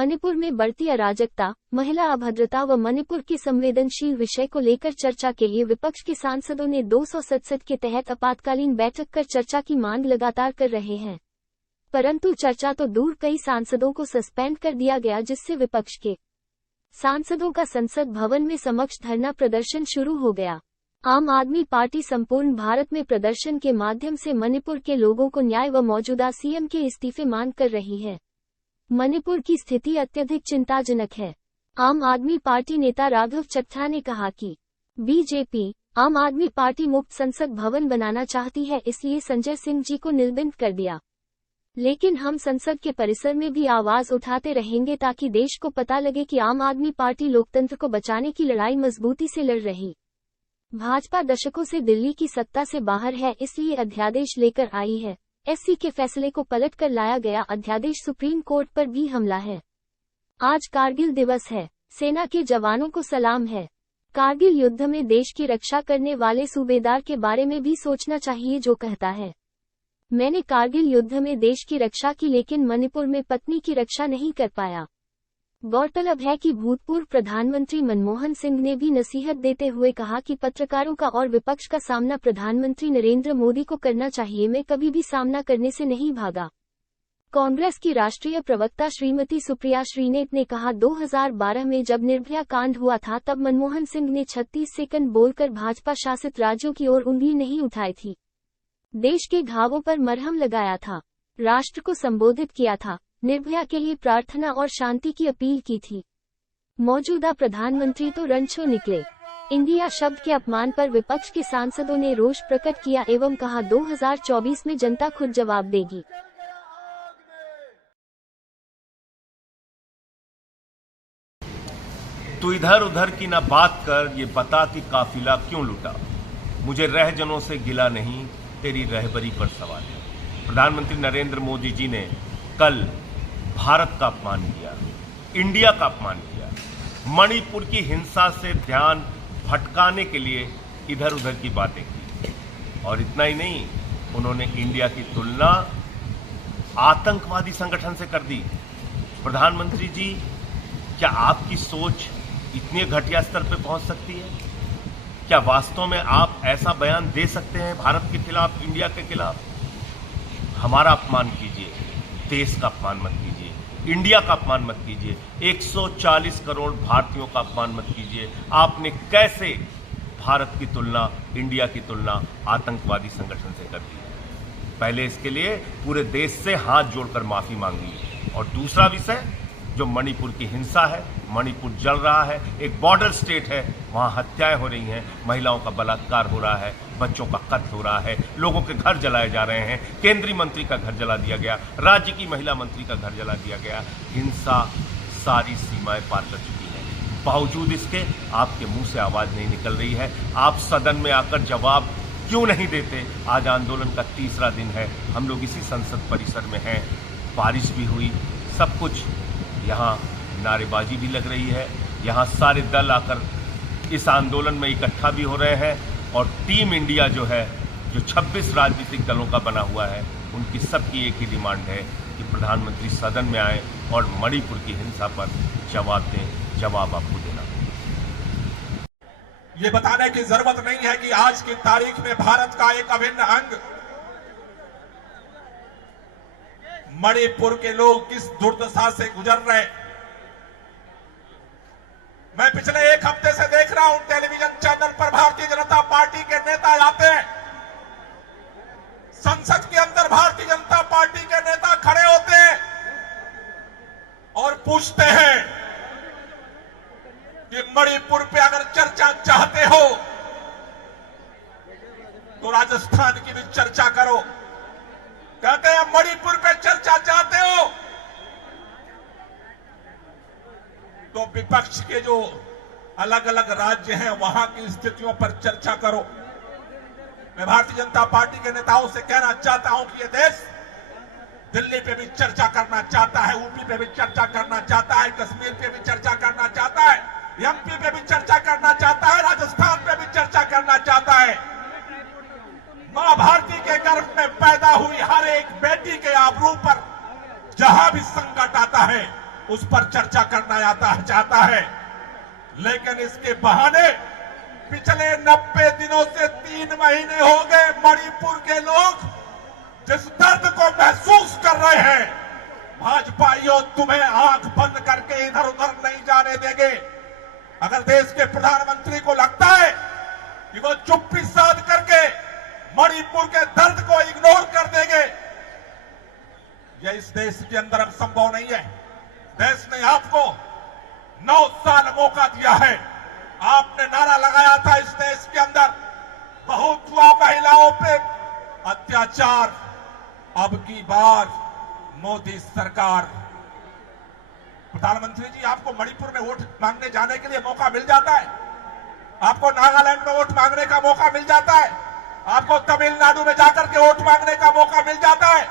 मणिपुर में बढ़ती अराजकता, महिला अभद्रता व मणिपुर के संवेदनशील विषय को लेकर चर्चा के लिए विपक्ष के सांसदों ने 267 के तहत आपातकालीन बैठक कर चर्चा की मांग लगातार कर रहे हैं। परंतु चर्चा तो दूर, कई सांसदों को सस्पेंड कर दिया गया, जिससे विपक्ष के सांसदों का संसद भवन में समक्ष धरना प्रदर्शन शुरू हो गया। आम आदमी पार्टी संपूर्ण भारत में प्रदर्शन के माध्यम से मणिपुर के लोगों को न्याय व मौजूदा सीएम के इस्तीफे मांग कर रही है। मणिपुर की स्थिति अत्यधिक चिंताजनक है। आम आदमी पार्टी नेता राघव चड्ढा ने कहा कि बीजेपी आम आदमी पार्टी मुक्त संसद भवन बनाना चाहती है, इसलिए संजय सिंह जी को निलंबित कर दिया। लेकिन हम संसद के परिसर में भी आवाज उठाते रहेंगे ताकि देश को पता लगे कि आम आदमी पार्टी लोकतंत्र को बचाने की लड़ाई मजबूती से लड़ रही। भाजपा दशकों से दिल्ली की सत्ता से बाहर है, इसलिए अध्यादेश लेकर आई है। एससी के फैसले को पलट कर लाया गया अध्यादेश सुप्रीम कोर्ट पर भी हमला है। आज कारगिल दिवस है। सेना के जवानों को सलाम है। कारगिल युद्ध में देश की रक्षा करने वाले सूबेदार के बारे में भी सोचना चाहिए, जो कहता है, मैंने कारगिल युद्ध में देश की रक्षा की, लेकिन मणिपुर में पत्नी की रक्षा नहीं कर पाया। गौरतलब है कि भूतपूर्व प्रधानमंत्री मनमोहन सिंह ने भी नसीहत देते हुए कहा कि पत्रकारों का और विपक्ष का सामना प्रधानमंत्री नरेंद्र मोदी को करना चाहिए। मैं कभी भी सामना करने से नहीं भागा। कांग्रेस की राष्ट्रीय प्रवक्ता श्रीमती सुप्रिया श्रीनेत ने कहा, 2012 में जब निर्भया कांड हुआ था तब मनमोहन सिंह ने 36 सेकंड बोलकर भाजपा शासित राज्यों की ओर उंगली नहीं उठाई थी। देश के घावों पर मरहम लगाया था, राष्ट्र को संबोधित किया था, निर्भया के लिए प्रार्थना और शांति की अपील की थी। मौजूदा प्रधानमंत्री तो रणछोड़ निकले। इंडिया शब्द के अपमान पर विपक्ष के सांसदों ने रोष प्रकट किया एवं कहा, 2024 में जनता खुद जवाब देगी। तू इधर उधर की ना बात कर, ये बता कि काफिला क्यों लुटा। मुझे रहजनों से गिला नहीं, तेरी रहबरी पर सवाल है। प्रधानमंत्री नरेंद्र मोदी जी ने कल भारत का अपमान किया, इंडिया का अपमान किया, मणिपुर की हिंसा से ध्यान भटकाने के लिए इधर उधर की बातें की। और इतना ही नहीं, उन्होंने इंडिया की तुलना आतंकवादी संगठन से कर दी। प्रधानमंत्री जी, क्या आपकी सोच इतने घटिया स्तर पर पहुंच सकती है? क्या वास्तव में आप ऐसा बयान दे सकते हैं भारत के खिलाफ, इंडिया के खिलाफ? हमारा अपमान कीजिए, देश का अपमान मत कीजिए, इंडिया का अपमान मत कीजिए, 140 करोड़ भारतीयों का अपमान मत कीजिए। आपने कैसे भारत की तुलना, इंडिया की तुलना आतंकवादी संगठन से कर दी? पहले इसके लिए पूरे देश से हाथ जोड़कर माफी मांगी। और दूसरा विषय, जो मणिपुर की हिंसा है, मणिपुर जल रहा है, एक बॉर्डर स्टेट है, वहां हत्याएं हो रही हैं, महिलाओं का बलात्कार हो रहा है, बच्चों का कत्ल हो रहा है, लोगों के घर जलाए जा रहे हैं, केंद्रीय मंत्री का घर जला दिया गया, राज्य की महिला मंत्री का घर जला दिया गया। हिंसा सारी सीमाएं पार कर चुकी है। बावजूद इसके आपके मुंह से आवाज नहीं निकल रही है। आप सदन में आकर जवाब क्यों नहीं देते? आज आंदोलन का तीसरा दिन है, हम लोग इसी संसद परिसर में हैं, बारिश भी हुई, सब कुछ, यहाँ नारेबाजी भी लग रही है, यहाँ सारे दल आकर इस आंदोलन में इकट्ठा भी हो रहे हैं। और टीम इंडिया जो है, जो 26 राजनीतिक दलों का बना हुआ है, उनकी सबकी एक ही डिमांड है कि प्रधानमंत्री सदन में आए और मणिपुर की हिंसा पर जवाब दें। जवाब आपको देना। ये बताने की जरूरत नहीं है कि आज की तारीख में भारत का एक अभिन्न अंग मणिपुर के लोग किस दुर्दशा से गुजर रहे हैं। मैं पिछले एक हफ्ते से देख रहा हूं टेलीविजन चैनल पर भारतीय जनता पार्टी के नेता आते हैं, संसद के अंदर भारतीय जनता पार्टी के नेता खड़े होते हैं और पूछते हैं कि मणिपुर पे अगर चर्चा चाहते हो तो राजस्थान की भी चर्चा करो। कहते हैं मणिपुर पे चर्चा चाहते हो तो विपक्ष के जो अलग अलग राज्य हैं वहां की स्थितियों पर चर्चा करो। मैं भारतीय जनता पार्टी के नेताओं से कहना चाहता हूं कि यह देश दिल्ली पे भी चर्चा करना चाहता है, यूपी पे भी चर्चा करना चाहता है, कश्मीर पे भी चर्चा करना चाहता है, एमपी पे भी चर्चा करना चाहता है, राजस्थान पे भी चर्चा करना चाहता है। मां भारती के गर्भ में पैदा हुई हर एक बेटी के आबरू पर जहां भी संकट आता है उस पर चर्चा करना चाहता है, लेकिन इसके बहाने पिछले 90 दिनों से 3 महीने हो गए मणिपुर के लोग जिस दर्द को महसूस कर रहे हैं, भाजपाइयों तुम्हें आंख बंद करके इधर उधर नहीं जाने देंगे। अगर देश के प्रधानमंत्री को लगता है कि वो चुप्पी साध करके मणिपुर के दर्द को इग्नोर कर देंगे, यह इस देश के अंदर अब संभव नहीं है। देश ने आपको 9 साल मौका दिया है। आपने नारा लगाया था इस देश के अंदर बहुत हुआ महिलाओं पे अत्याचार, अब की बार मोदी सरकार। प्रधानमंत्री जी, आपको मणिपुर में वोट मांगने जाने के लिए मौका मिल जाता है, आपको नागालैंड में वोट मांगने का मौका मिल जाता है, आपको तमिलनाडु में जाकर के वोट मांगने का मौका मिल जाता है,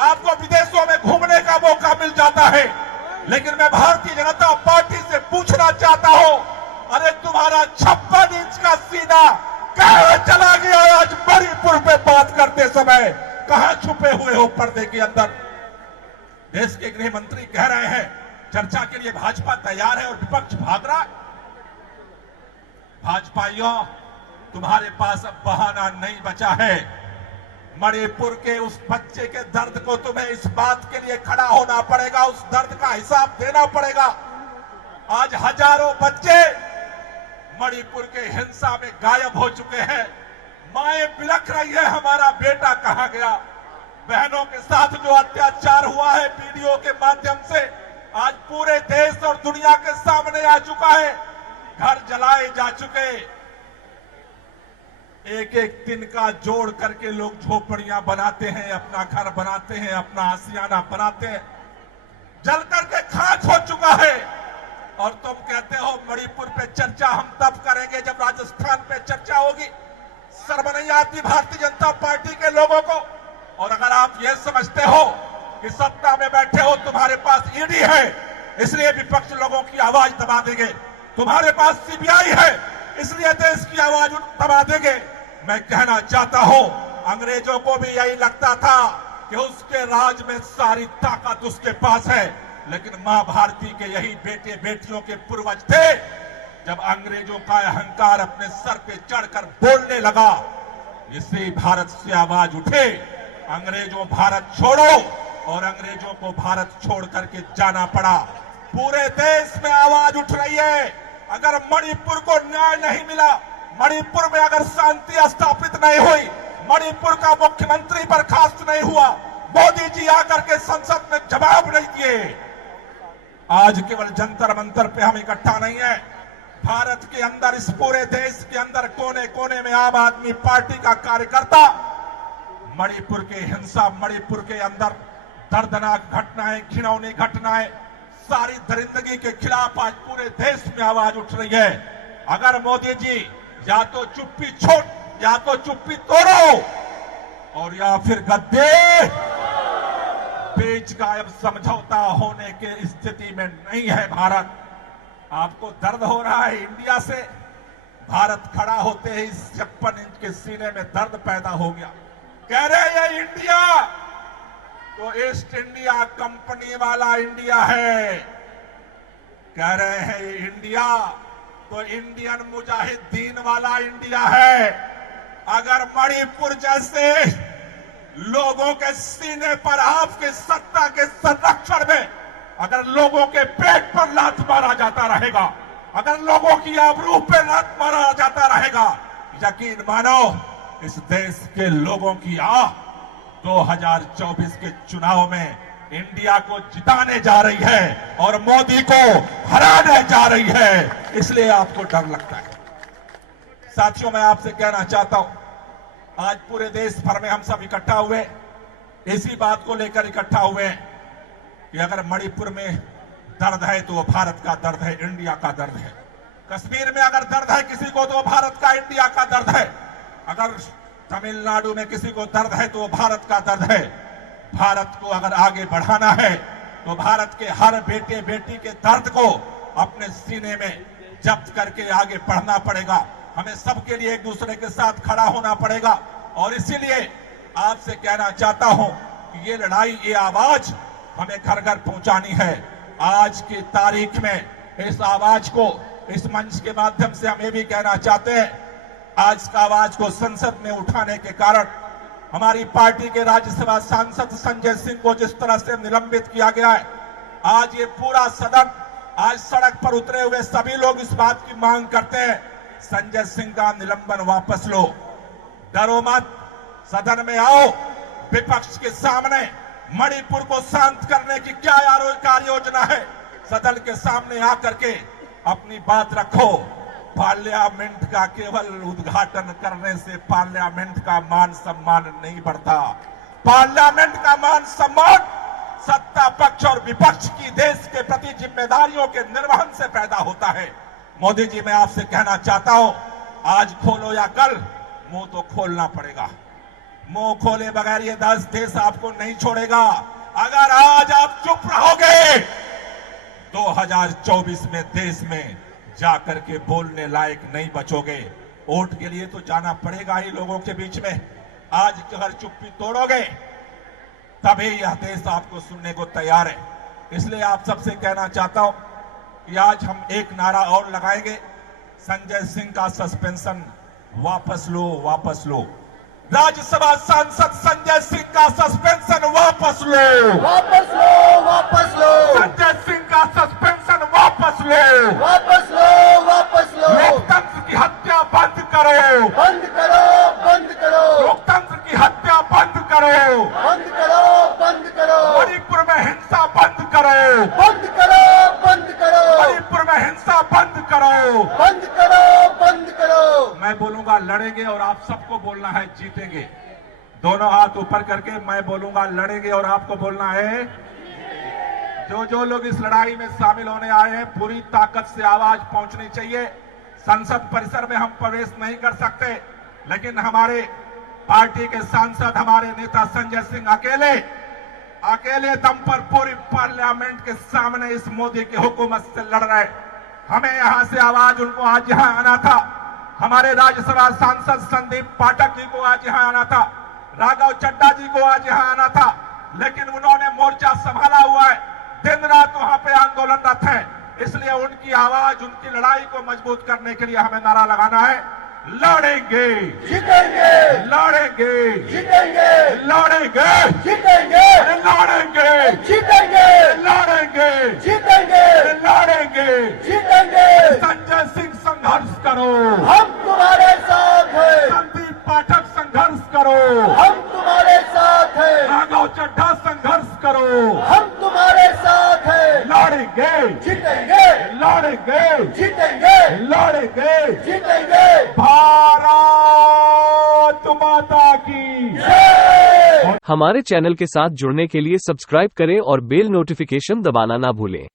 आपको विदेशों में घूमने का मौका मिल जाता है। लेकिन मैं भारतीय जनता पार्टी से पूछना चाहता हूं, अरे तुम्हारा 56 इंच का सीना कहां चला गया? आज मणिपुर पे बात करते समय कहां छुपे हुए हो पर्दे के अंदर? देश के गृह मंत्री कह रहे हैं चर्चा के लिए भाजपा तैयार है और विपक्ष भाग रहा है। भाजपाइयों, तुम्हारे पास अब बहाना नहीं बचा है। मणिपुर के उस बच्चे के दर्द को तुम्हें इस बात के लिए खड़ा होना पड़ेगा, उस दर्द का हिसाब देना पड़ेगा। आज हजारों बच्चे मणिपुर के हिंसा में गायब हो चुके हैं। माएं बिलख रही है, हमारा बेटा कहां गया? बहनों के साथ जो अत्याचार हुआ है वीडियो के माध्यम से आज पूरे देश और दुनिया के सामने आ चुका है। घर जलाए जा चुके, एक एक दिन का जोड़ करके लोग झोपड़ियां बनाते हैं, अपना घर बनाते हैं, अपना आशियाना बनाते हैं, जल करके खाक हो चुका है। और तुम कहते हो मणिपुर पे चर्चा हम तब करेंगे जब राजस्थान पे चर्चा होगी। शर्म नहीं आती भारतीय जनता पार्टी के लोगों को? और अगर आप ये समझते हो कि सत्ता में बैठे हो, तुम्हारे पास ईडी है इसलिए विपक्ष लोगों की आवाज दबा देंगे, तुम्हारे पास सीबीआई है इसलिए देश की आवाज दबा देंगे। मैं कहना चाहता हूं, अंग्रेजों को भी यही लगता था कि उसके राज में सारी ताकत उसके पास है, लेकिन मां भारती के यही बेटे बेटियों के पूर्वज थे। जब अंग्रेजों का अहंकार अपने सर पे चढ़कर बोलने लगा, इसी भारत से आवाज उठे, अंग्रेजों भारत छोड़ो, और अंग्रेजों को भारत छोड़ करके जाना पड़ा। पूरे देश में आवाज उठ रही है, अगर मणिपुर को न्याय नहीं मिला, मणिपुर में अगर शांति स्थापित नहीं हुई, मणिपुर का मुख्यमंत्री बर्खास्त नहीं हुआ, मोदी जी आकर के संसद में जवाब नहीं दिए। आज केवल जंतर मंतर पे हम इकट्ठा नहीं है, भारत के अंदर, इस पूरे देश के अंदर कोने कोने में आम आदमी पार्टी का कार्यकर्ता मणिपुर के हिंसा, मणिपुर के अंदर दर्दनाक घटनाएं, घिनौनी घटनाएं, सारी दरिंदगी के खिलाफ आज पूरे देश में आवाज उठ रही है। अगर मोदी जी या तो चुप्पी छोड़, या तो चुप्पी तोड़ो, और या फिर गद्दे बेच गायब समझौता होने की स्थिति में नहीं है भारत। आपको दर्द हो रहा है इंडिया से, भारत खड़ा होते ही 56 इंच के सीने में दर्द पैदा हो गया। कह रहे हैं इंडिया तो ईस्ट इंडिया कंपनी वाला इंडिया है, कह रहे हैं इंडिया तो इंडियन मुजाहिदीन वाला इंडिया है। अगर मणिपुर जैसे लोगों के सीने पर आपके सत्ता के संरक्षण में अगर लोगों के पेट पर लात मारा जाता रहेगा, अगर लोगों की आबरू पे लात मारा जाता रहेगा, यकीन मानो इस देश के लोगों की आह 2024 के चुनाव में इंडिया को जिताने जा रही है और मोदी को हराने जा रही है, इसलिए आपको डर लगता है। साथियों, मैं आपसे कहना चाहता हूं, आज पूरे देश भर में हम सब इकट्ठा हुए, इसी बात को लेकर इकट्ठा हुए कि अगर मणिपुर में दर्द है तो वो भारत का दर्द है, इंडिया का दर्द है। कश्मीर में अगर दर्द है किसी को तो वो भारत का, इंडिया का दर्द है। अगर तमिलनाडु में किसी को दर्द है तो वो भारत का दर्द है। भारत को अगर आगे बढ़ाना है तो भारत के हर बेटे बेटी के दर्द को अपने सीने में जब्त करके आगे बढ़ना पड़ेगा। हमें सबके लिए एक दूसरे के साथ खड़ा होना पड़ेगा और इसीलिए आपसे कहना चाहता हूं कि ये लड़ाई, ये आवाज हमें घर घर पहुंचानी है। आज की तारीख में इस आवाज को इस मंच के माध्यम से हम ये भी कहना चाहते हैं, आज का आवाज को संसद में उठाने के कारण हमारी पार्टी के राज्यसभा सांसद संजय सिंह को जिस तरह से निलंबित किया गया है, आज ये पूरा सदन, आज सड़क पर उतरे हुए सभी लोग इस बात की मांग करते हैं, संजय सिंह का निलंबन वापस लो। डरो मत, सदन में आओ, विपक्ष के सामने मणिपुर को शांत करने की क्या कार्य योजना है, सदन के सामने आकर के अपनी बात रखो। पार्लियामेंट का केवल उद्घाटन करने से पार्लियामेंट का मान सम्मान नहीं बढ़ता। पार्लियामेंट का मान सम्मान सत्ता पक्ष और विपक्ष की देश के प्रति जिम्मेदारियों के निर्वहन से पैदा होता है। मोदी जी, मैं आपसे कहना चाहता हूं, आज खोलो या कल, मुंह तो खोलना पड़ेगा। मुंह खोले बगैर ये देश आपको नहीं छोड़ेगा। अगर आज आप चुप रहोगे, 2024 में देश में जाकर के बोलने लायक नहीं बचोगे। वोट के लिए तो जाना पड़ेगा ही लोगों के बीच में। आज अगर चुप्पी तोड़ोगे, तभी यह देश आपको सुनने को तैयार है। इसलिए आप सबसे कहना चाहता हूं कि आज हम एक नारा और लगाएंगे, संजय सिंह का सस्पेंशन वापस लो, वापस लो। राज्यसभा सांसद संजय सिंह का सस्पेंशन वापस लो, वापस लो, वापस लो। संजय सिंह का सस्पेंशन वापस लो, वापस लो, वापस लो। लोकतंत्र की हत्या बंद करो, बंद करो, बंद करो। लोकतंत्र की हत्या बंद करो, बंद करो, बंद करो। मणिपुर में हिंसा बंद करो, बंद करो, बंद करो। मणिपुर में हिंसा बंद करो, बंद करो, बंद करो। मैं बोलूंगा लड़ेंगे और आप सबको बोलना है जीतेंगे। दोनों हाथ ऊपर करके मैं बोलूंगा लड़ेंगे और आपको बोलना है। जो लोग इस लड़ाई में शामिल होने आए हैं, पूरी ताकत से आवाज पहुंचनी चाहिए। संसद परिसर में हम प्रवेश नहीं कर सकते, लेकिन हमारे पार्टी के सांसद, हमारे नेता संजय सिंह अकेले दम पर पूरी पार्लियामेंट के सामने इस मोदी की हुकूमत से लड़ रहे। हमें यहां से आवाज, उनको आज यहां आना था। हमारे राज्यसभा सांसद संदीप पाठक जी को आज यहां आना था, राघव चड्ढा जी को आज यहां आना था, लेकिन उन्होंने मोर्चा संभाला हुआ है, दिन रात वहां पे आंदोलनरत है। इसलिए उनकी आवाज, उनकी लड़ाई को मजबूत करने के लिए हमें नारा लगाना है, लड़ेंगे, जीतेंगे, लड़ेंगे, जीतेंगे, लड़ेंगे, जीतेंगे, लड़ेंगे, जीतेंगे, लड़ेंगे, जीतेंगे, लड़ेंगे। जीतेंगे। संजय सिंह संघर्ष करो, हम तुम्हारे साथ हैं। संदीप पाठक संघर्ष करो, हम तुम्हारे साथ हैं। राघव चड्ढा संघर्ष करो, हम तुम्हारे साथ हैं। लड़ेंगे, जीतेंगे, लड़ेंगे, जीतेंगे, लड़ेंगे। जीतेंगे। भारत माता की जय। हमारे चैनल के साथ जुड़ने के लिए सब्सक्राइब करें और बेल नोटिफिकेशन दबाना ना भूलें।